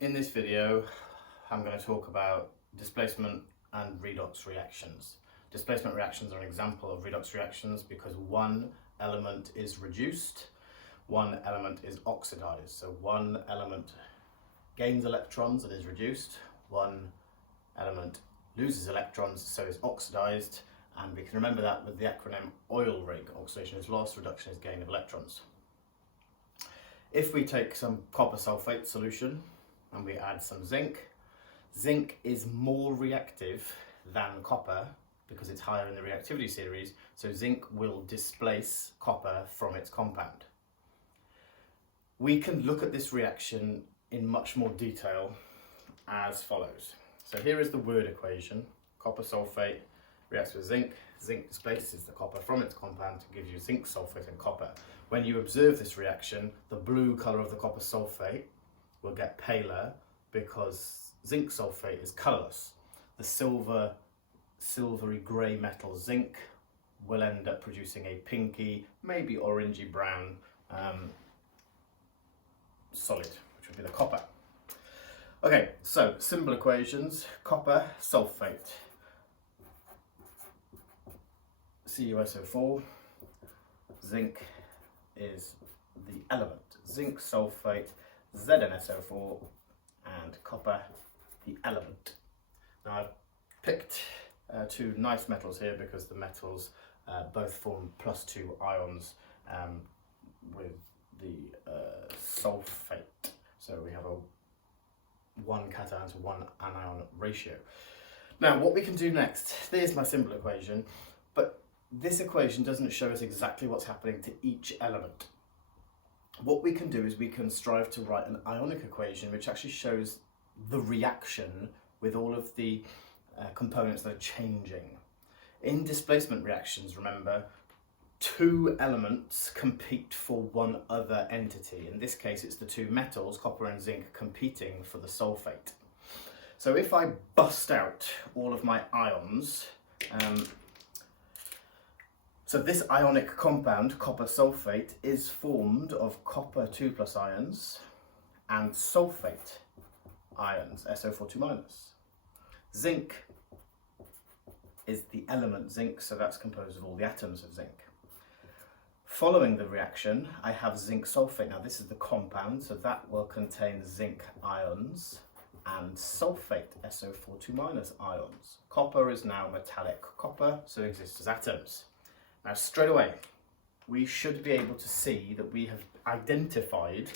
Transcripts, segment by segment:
In this video, I'm going to talk about displacement and redox reactions. Displacement reactions are an example of redox reactions because one element is reduced, one element is oxidized. So one element gains electrons and is reduced, one element loses electrons, so is oxidized, and we can remember that with the acronym oil rig. Oxidation is loss, reduction is gain of electrons. If we take some copper sulfate solution and we add some zinc, zinc is more reactive than copper because it's higher in the reactivity series, so zinc will displace copper from its compound. We can look at this reaction in much more detail as follows. So here is the word equation. Copper sulfate reacts with zinc. Zinc displaces the copper from its compound to give you zinc sulfate and copper. When you observe this reaction, the blue colour of the copper sulfate will get paler because zinc sulfate is colourless. The silvery grey metal zinc will end up producing a pinky, maybe orangey brown solid, which would be the copper. Okay, so simple equations. Copper sulfate, CuSO4, zinc is the element, zinc sulfate, ZnSO4, and copper the element. Now I've picked two nice metals here because the metals both form +2 ions with the sulfate. So we have a 1 cation to 1 anion ratio. Now what we can do next, there's my simple equation, but this equation doesn't show us exactly what's happening to each element. What we can do is we can strive to write an ionic equation which actually shows the reaction with all of the components that are changing. In displacement reactions, remember, two elements compete for one other entity. In this case, it's the two metals, copper and zinc, competing for the sulfate. So if I bust out all of my ions, so this ionic compound, copper sulfate, is formed of copper 2+ ions and sulfate ions, SO4 2-. Zinc is the element zinc, so that's composed of all the atoms of zinc. Following the reaction, I have zinc sulfate. Now this is the compound, so that will contain zinc ions and sulfate, SO4 2- ions. Copper is now metallic copper, so it exists as atoms. Now straight away, we should be able to see that we have identified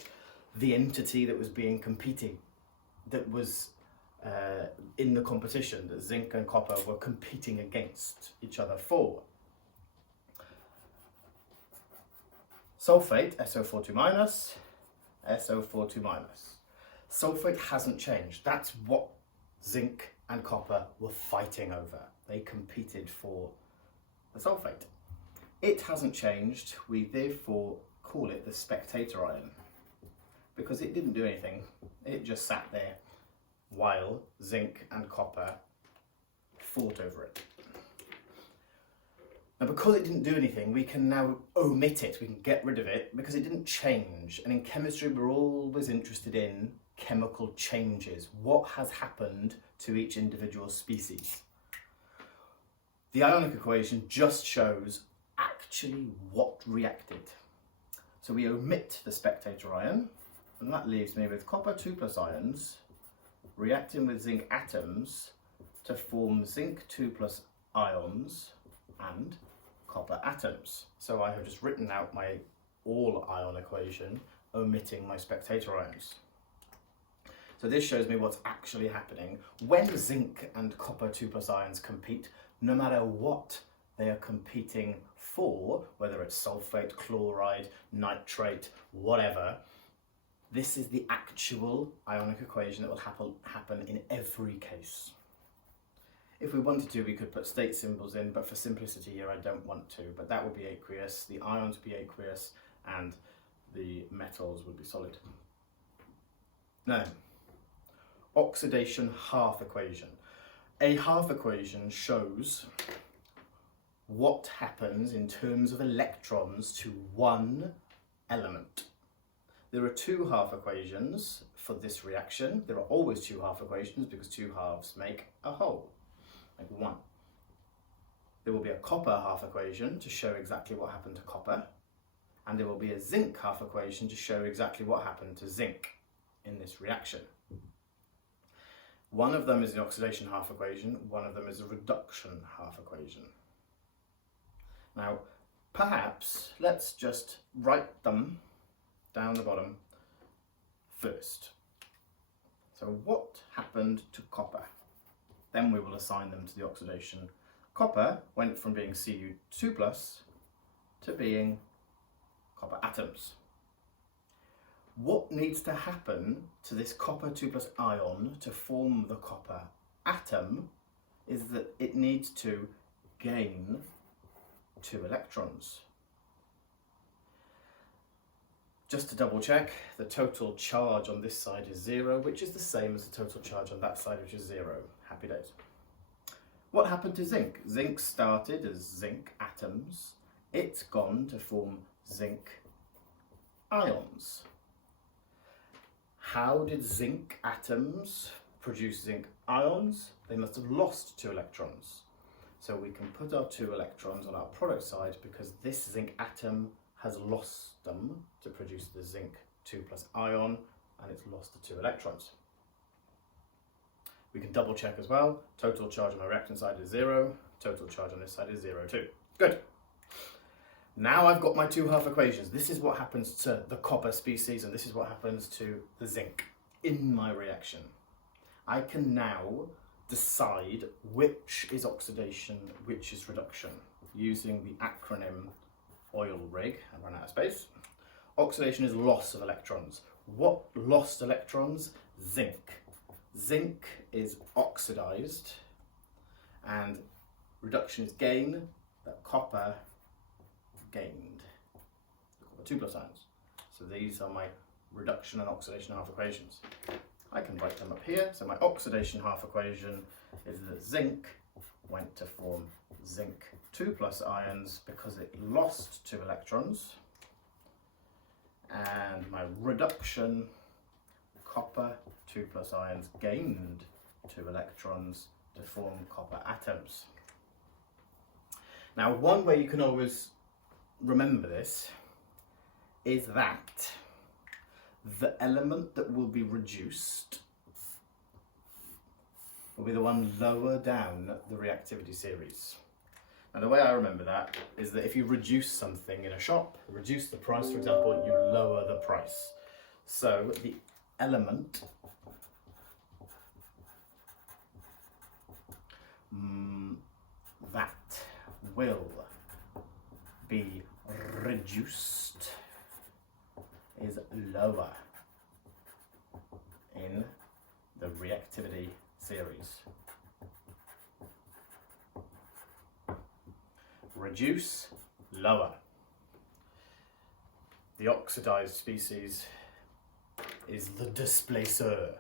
the entity that was being competing, that was in the competition that zinc and copper were competing against each other for. Sulfate, SO4 2-, SO4 2-. Sulfate hasn't changed. That's what zinc and copper were fighting over. They competed for the sulfate. It hasn't changed. We therefore call it the spectator ion because it didn't do anything. It just sat there while zinc and copper fought over it. Now because it didn't do anything, we can now omit it, we can get rid of it because it didn't change. And in chemistry, we're always interested in chemical changes. What has happened to each individual species? The ionic equation just shows actually what reacted. So we omit the spectator ion, and that leaves me with copper 2+ ions reacting with zinc atoms to form zinc 2+ ions and copper atoms. So I have just written out my all ion equation, omitting my spectator ions. So this shows me what's actually happening when zinc and copper 2+ ions compete. No matter what they are competing for, whether it's sulfate, chloride, nitrate, whatever, this is the actual ionic equation that will happen in every case. If we wanted to, we could put state symbols in, but for simplicity here, I don't want to. But that would be aqueous, the ions would be aqueous, and the metals would be solid. Now, oxidation half equation. A half equation shows what happens in terms of electrons to one element. There are two half equations for this reaction. There are always two half equations because two halves make a whole, make one. There will be a copper half equation to show exactly what happened to copper, and there will be a zinc half equation to show exactly what happened to zinc in this reaction. One of them is the oxidation half equation, one of them is a reduction half equation. Now, perhaps let's just write them down the bottom first. So what happened to copper? Then we will assign them to the oxidation. Copper went from being Cu2 plus to being copper atoms. What needs to happen to this copper 2 plus ion to form the copper atom is that it needs to gain 2 electrons. Just to double check, the total charge on this side is 0, which is the same as the total charge on that side, which is 0. Happy days. What happened to zinc? Zinc started as zinc atoms. It's gone to form zinc ions. How did zinc atoms produce zinc ions? They must have lost 2 electrons. So we can put our 2 electrons on our product side because this zinc atom has lost them to produce the zinc 2 plus ion, and it's lost the 2 electrons. We can double check as well. Total charge on my reactant side is 0. Total charge on this side is 0 too. Good. Now I've got my 2 half equations. This is what happens to the copper species and this is what happens to the zinc in my reaction. I can now decide which is oxidation, which is reduction, using the acronym oil rig. I've run out of space. Oxidation is loss of electrons. What lost electrons? Zinc. Zinc is oxidized, and reduction is gain, but copper gained. Copper 2 plus ions. So these are my reduction and oxidation half equations. I can write them up here. So my oxidation half equation is that zinc went to form zinc 2 plus ions because it lost 2 electrons. And my reduction, copper 2 plus ions gained 2 electrons to form copper atoms. Now, one way you can always remember this is that the element that will be reduced will be the one lower down the reactivity series. Now, the way I remember that is that if you reduce something in a shop, reduce the price, for example, you lower the price. So the element that will be reduced is lower in the reactivity series. Reduce, lower. The oxidized species is the displacer.